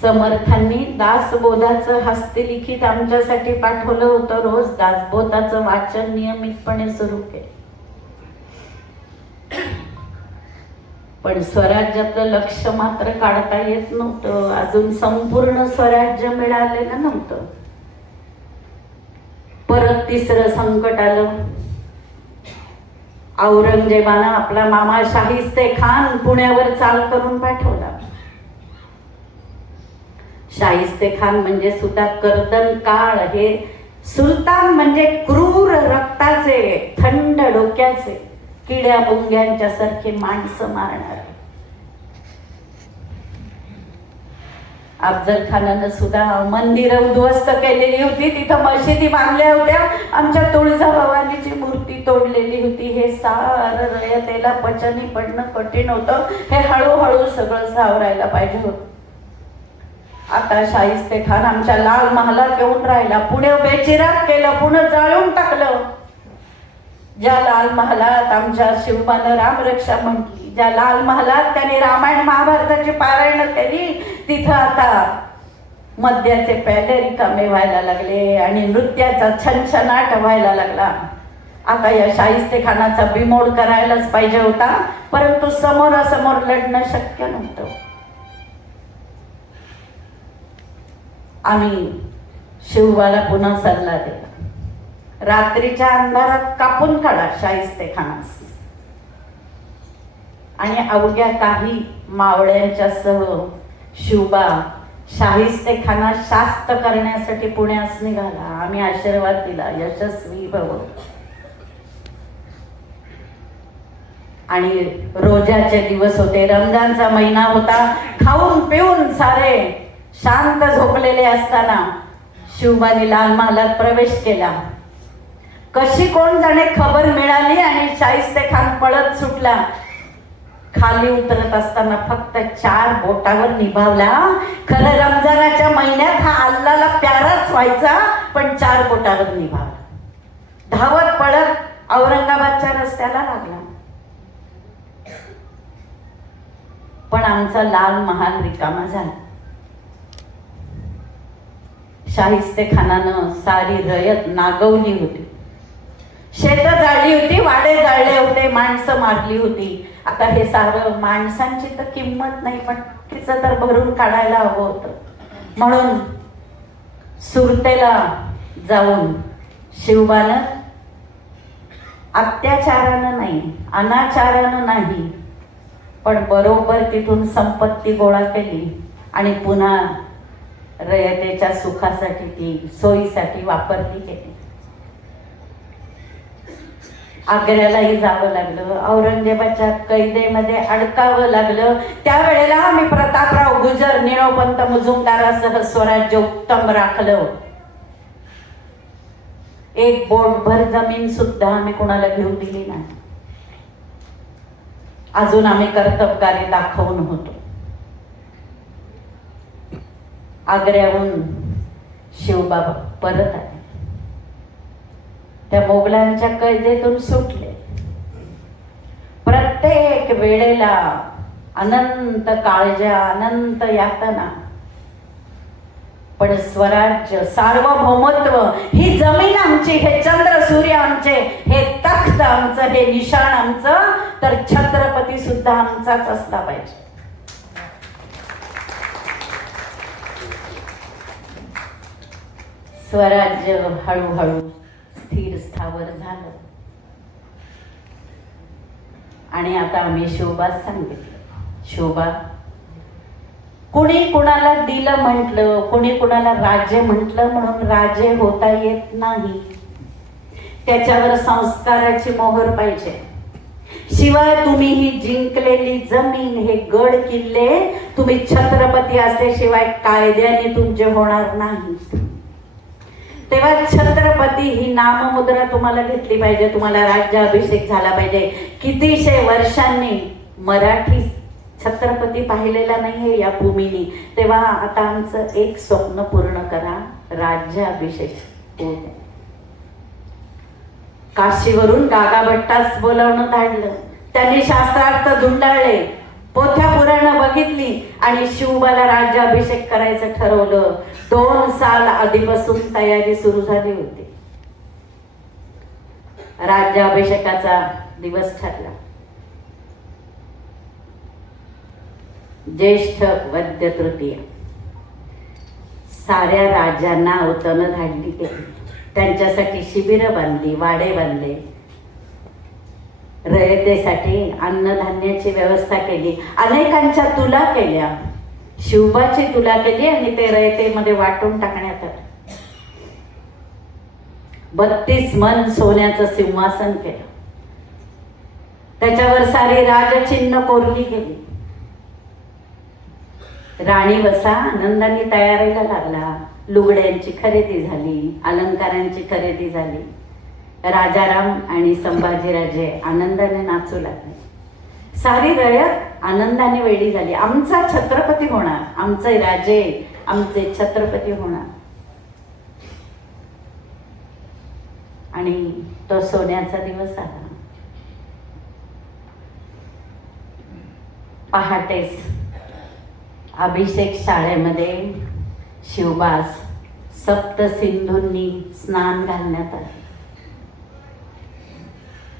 समर्थांनी दासबोधाचं हस्तलिखित आमच्यासाठी पाठवलं होतं. रोज दासबोधाचं वाचन नियमितपणे सुरू केलं. पण स्वराज्यातलं लक्ष मात्र काढता येत नव्हतं. अजून संपूर्ण स्वराज्य मिळालेलं नव्हतं. परत तिसरं संकट आलं. औरंगजेबानं आपला मामा शाहिस्ते खान पुण्यावर चाल करून पाठवला. शाहिस्ते खान म्हणजे सुद्धा कर्दन काळ. हे सुलतान म्हणजे क्रूर रक्ताचे, थंड डोक्याचे, किड्या मुंग्यांच्या सारखे माणसं मारणारे. अफजल खानानं सुद्धा मंदिरं उद्ध्वस्त केलेली होती, तिथं मशिदी बांधल्या होत्या, आमच्या तुळजाभवानीची मूर्ती तोडलेली होती. हे सारं रयतेला पचनी पडणं कठीण होतं. हे हळूहळू सगळं सावरायला पाहिजे होतं. आता शाहिस्ते खान आमच्या लाल महालात येऊन राहिला. पुणे बेचिराग केलं, पुणे जाळून टाकलं. ज्या लाल महालात आमच्या शिवबानं रामरक्षा म्हटली, ज्या लाल महालात त्यांनी रामायण महाभारताची पारायण केली, तिथं आता मद्याचे प्याले रिकामे व्हायला लागले आणि नृत्याचा छनछनाट व्हायला लागला. आता या शाहिस्ते खानाचा बिमोड करायलाच पाहिजे होता, परंतु समोरासमोर लढणं शक्य नव्हतं. आम्ही शिवबाला पुन्हा सल्ला दिला, रात्रीच्या अंधारात कापून काढा शाहिस्ते खानास. आणि अवघ्या काही मावळ्यांच्या सह शिवबा शाहिस्ते खाना शास्त करण्यासाठी पुण्यास निघाला. आम्ही आशीर्वाद दिला, यशस्वी भव. आणि रोजाचे दिवस होते, रमजानचा महिना होता. खाऊन पिऊन सारे शांत झोपलेले असताना शिवबाने लाल महालात प्रवेश केला. कशी कोण जाणे खबर मिळाली आणि शाहिस्ते खान पळत सुटला. खाली उतरत असताना फक्त 4 बोटावर निभावला. खरं रमजानाच्या महिन्यात हा अल्लाला प्याराच व्हायचा, पण 4 बोटावर निभावला. धावत पळत औरंगाबादच्या रस्त्याला लागला. पण आमचा लाल महाल रिकामा झाला. शाहिस्ते खानानं सारी रयत नागवली होती. शेतं जाळली होती, वाडे जाळले होते, माणसं मारली होती. आता हे सारं, माणसांची तर किंमत नाही, पण तिचं तर भरून काढायला हवं होतं. म्हणून सुरतेला जाऊन शिवबानं अत्याचारानं नाही, अनाचारानं नाही, पण बरोबर तिथून संपत्ती गोळा केली आणि पुन्हा रयतेच्या सुखासाठी, ती सोयीसाठी वापरली गेली. आग्र्यालाही जावं लागलं, औरंगजेबाच्या कैदेमध्ये अडकावं लागलं. त्यावेळेला आम्ही प्रतापराव गुजर, निळोपंत मुजुमदारासह स्वराज्य उत्तम राखलं. एक बोटभर जमीन सुद्धा आम्ही कोणाला घेऊ दिली नाही. अजून आम्ही कर्तबगारी दाखवून होतो. आग्र्याहून शिवबा परत आले. त्या मोगलांच्या कैदेतून सुटले. प्रत्येक वेळेला अनंत काळज्या, अनंत यातना. पण स्वराज्य, सार्वभौमत्व, ही जमीन आमची, हे चंद्र सूर्य आमचे, हे तख्त आमचं, हे निशाण आमचं, तर छत्रपती सुद्धा आमचाच असला पाहिजे. स्वराज्य हळूहळू स्थिर स्थावर झालं आणि आता आम्ही शिवबा सांगितलं, शिवबा, कुणी कुणाला दिलं म्हटलं, कुणी कुणाला राज्य म्हटलं म्हणून राजे होता येत नाही. त्याच्यावर संस्काराची मोहर पाहिजे. शिवाय तुम्ही ही जिंकलेली जमीन, हे गड किल्ले, तुम्ही छत्रपती असल्याशिवाय कायद्याने तुमचे होणार नाही. तेव्हा छत्रपती ही नाममुद्रा तुम्हाला घेतली पाहिजे. तुम्हाला राज्याभिषेक झाला पाहिजे. कितीशे वर्षांनी मराठी छत्रपती पाहिलेला नाहीये या भूमीने. तेव्हा आता आमचं एक स्वप्न पूर्ण करा, राज्याभिषेक होऊ द्या. काशीवरून गागाभट्टास बोलावणं धाडलं. त्यांनी शास्त्रार्थ धुंडाळले, पोथ्या पुराणं बघितली आणि शिवबाला राज्याभिषेक करायचं ठरवलं. 2 साल आधीपासून तयारी सुरू झाली होती. राज्याभिषेकाचा दिवस ठरला. ज्येष्ठ वद्य तृतीय. साऱ्या राजांना अवतनं धाडली गेली. त्यांच्यासाठी शिबिरं बांधली, वाडे बांधले, रयतेसाठी अन्नधान्याची व्यवस्था केली. अनेकांच्या तुला केल्या, शिवबाची तुला केली आणि ते रयतेमध्ये वाटून टाकण्यात आलं. 32 मन सोन्याचं सिंहासन केलं. त्याच्यावर सारी राजचिन्ह कोरली गेली. राणी वसा आनंदाने तयारीला लागला. लुगड्यांची खरेदी झाली, अलंकारांची खरेदी झाली. राजाराम आणि संभाजीराजे आनंदाने नाचू लागले. सारी रयत आनंदाने वेडी झाली. आमचा छत्रपती होणार, आमचे राजे, आमचे छत्रपती होणार. आणि तो सोन्याचा दिवस आला. पहाटेस अभिषेक शाळेमध्ये शिवबास सप्तसिंधूंनी स्नान घालण्यात आले.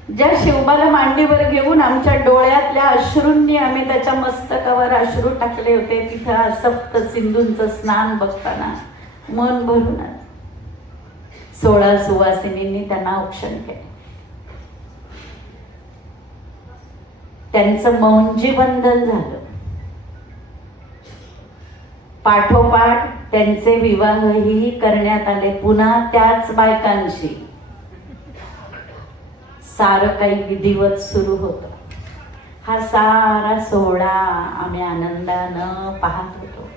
ज्या शिवबाला मांडीवर घेऊन आमच्या डोळ्यातल्या अश्रूंनी आम्ही त्याच्या मस्तकावर अश्रू टाकले होते, तिथं सप्तसिंधूंचं स्नान बघताना मन भरून आलं. 16 सुवासिनींनी त्यांना औक्षण केलं. त्यांचं मौंजी बंधन झालं. पाठोपाठ त्यांचे विवाहही करण्यात आले, पुन्हा त्याच बायकांशी. सारं काही विधिवत सुरू होतं. हा सारा सोहळा आम्ही आनंदानं पाहत होतो.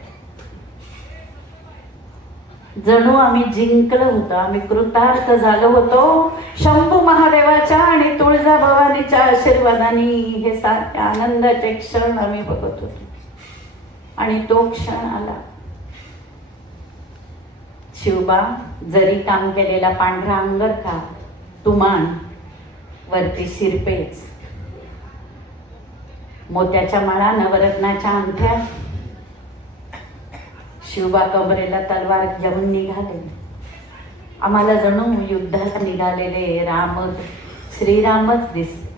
जणू आम्ही जिंकलो होतो, आम्ही कृतार्थ झालो होतो. शंभू महादेवाच्या आणि तुळजाभवानीच्या आशीर्वादाने हे सारे आनंदाचे क्षण आम्ही बघत होतो. आणि तो क्षण आला. शिवबा जरी काम केलेला पांढरा अंगरखा, तुमान, वरती शिरपेच, मोत्याच्या माळा, नवरत्नाच्या अंगठ्या. शिवबा कमरेला तलवार घेऊन निघाले. आम्हाला जणू युद्धाला निघालेले श्रीरामच दिसले.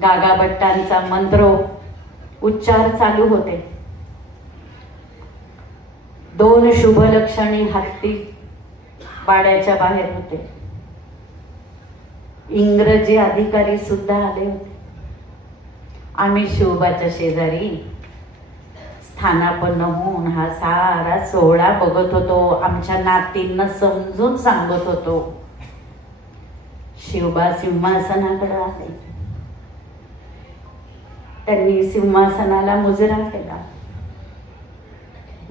गागाभट्टांचा मंत्र उच्चार चालू होते. 2 शुभलक्षणी हत्ती वाड्याच्या बाहेर होते. इंग्रजी अधिकारी सुद्धा आले होते. आम्ही शिवबाच्या शेजारी स्थानापन्न होऊन हा सारा सोहळा बघत होतो. आमच्या नातींना समजून सांगत होतो. शिवबा सिंहासनाकडे आले. त्यांनी सिंहासनाला मुजरा केला,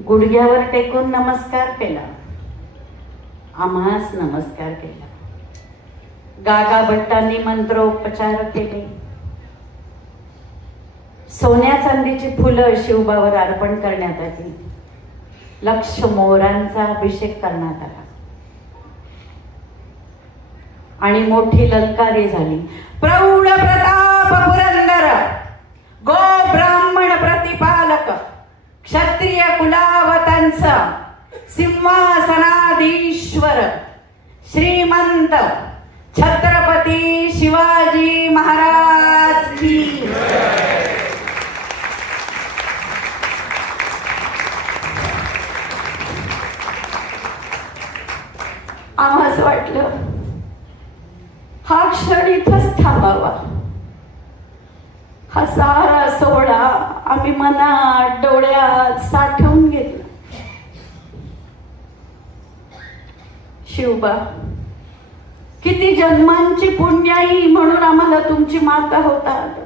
गुडघ्यावर टेकून नमस्कार केला, आम्हास नमस्कार केला. गागाभट्टांनी मंत्रोपचार केले. सोन्या चांदीची फुलं शिवबावर अर्पण करण्यात आली. लक्ष मोरांचा अभिषेक करण्यात आला आणि मोठी ललकारी झाली. प्रौढ प्रताप पुरंदर, गो ब्राह्मण प्रतिपालक, क्षत्रिय कुलावतांचा सिंहासनाधीश्वर श्रीमंत छत्रपती शिवाजी महाराज की. आम्हाला वाटलं हा क्षण इथंच थांबावा. हा सारा सोहळा आम्ही मनात डोळ्यात साठवून घेतला. शिवबा, किती जन्मांची पुण्याई म्हणून आम्हाला तुमची माता होता आलं.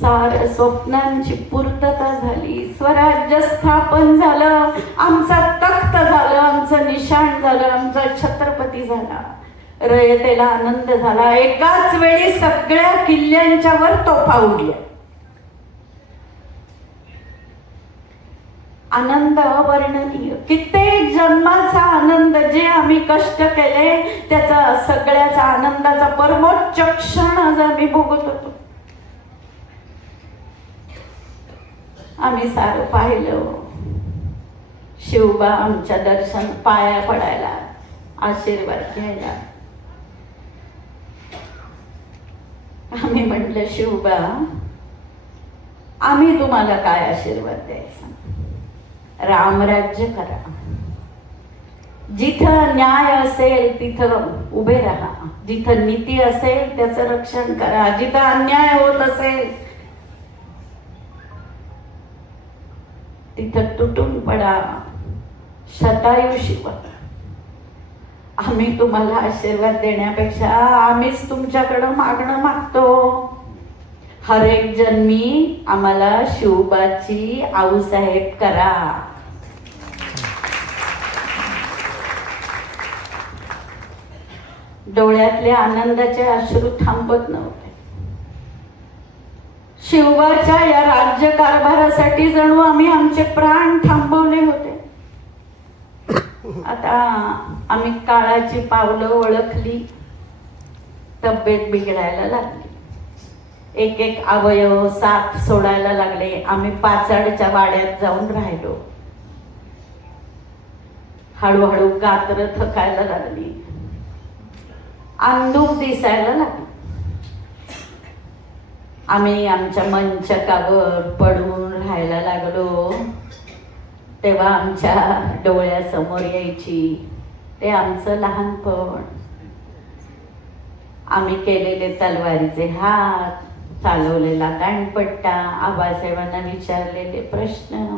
साऱ्या स्वप्नांची पूर्तता झाली. स्वराज्य स्थापन झालं. आमचा तख्त झालं, आमचं निशाण झालं, आमचा छत्रपती झाला. रयतेला आनंद झाला. एकाच वेळी सगळ्या किल्ल्यांच्या वर तोफा उडल्या. आनंद अवर्णनीय. कित्येक जन्माचा आनंद, जे आम्ही कष्ट केले त्याचा सगळ्याचा आनंदाचा परमोच्च क्षण आज आम्ही भोगत होतो. आम्ही सारं पाहिलं. शिवबा आमच्या दर्शन पाया पडायला, आशीर्वाद घ्यायला. आम्ही म्हटलं, शिवबा आम्ही तुम्हाला काय आशीर्वाद द्यायचा? रामराज्य करा. जिथं न्याय असेल तिथं उभे राहा. जिथं नीती असेल त्याचं रक्षण करा. जिथं अन्याय होत असेल तिथं तुटून पडा. शतायू शिवा. आम्ही तुम्हाला आशीर्वाद देण्यापेक्षा आम्हीच तुमच्याकडं मागणं मागतो. हर एक जन्मी आम्हाला शिवबाची आऊसाहेब करा. डोळ्यातले आनंदाचे अश्रू थांबत नव्हते. शिवबाच्या या राज्य कारभारासाठी जणू आम्ही आमचे प्राण थांबवले होते. आता आम्ही काळाची पावलं ओळखली. तब्येत बिघडायला लागली. एक एक अवयव साथ सोडायला लागले. आम्ही पाचाडच्या वाड्यात जाऊन राहिलो. हळूहळू गात्र थकायला लागली. अंधूक दिसायला लागली. आम्ही आमच्या मंचकावर पडून राहायला लागलो. तेव्हा आमच्या डोळ्यासमोर यायची ते आमचं लहानपण. आम्ही केलेले तलवारीचे हात, चालवलेला दांडपट्टा, आबासाहेबांना विचारलेले प्रश्न,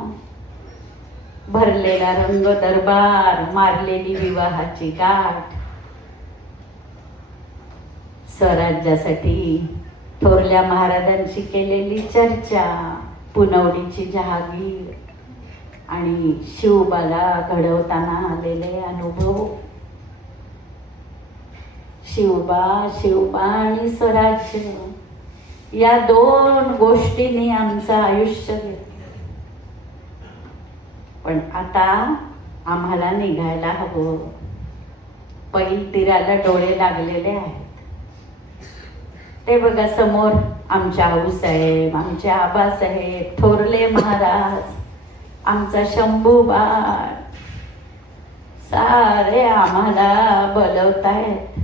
भरलेला रंग दरबार, मारलेली विवाहाची गाठ, स्वराज्यासाठी थोरल्या महाराजांची केलेली चर्चा, पुनवडीची जहागीर आणि शिवबाला घडवताना आलेले अनुभव. शिवबा आणि स्वराज्य या दोन गोष्टींनी आमचं आयुष्य घेतलं. पण आता आम्हाला निघायला हवं. पैल तीराला डोळे लागलेले आहेत. ते बघा समोर आमच्या आऊसाहेब, आमचे आबासाहेब, थोरले महाराज, आमचा शंभूबा सारे आम्हाला बोलवतायत.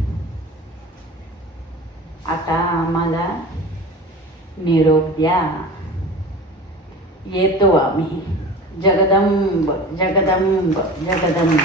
आता आम्हाला निरोप द्या. येतो आम्ही. जगदंब जगदंब जगदंब.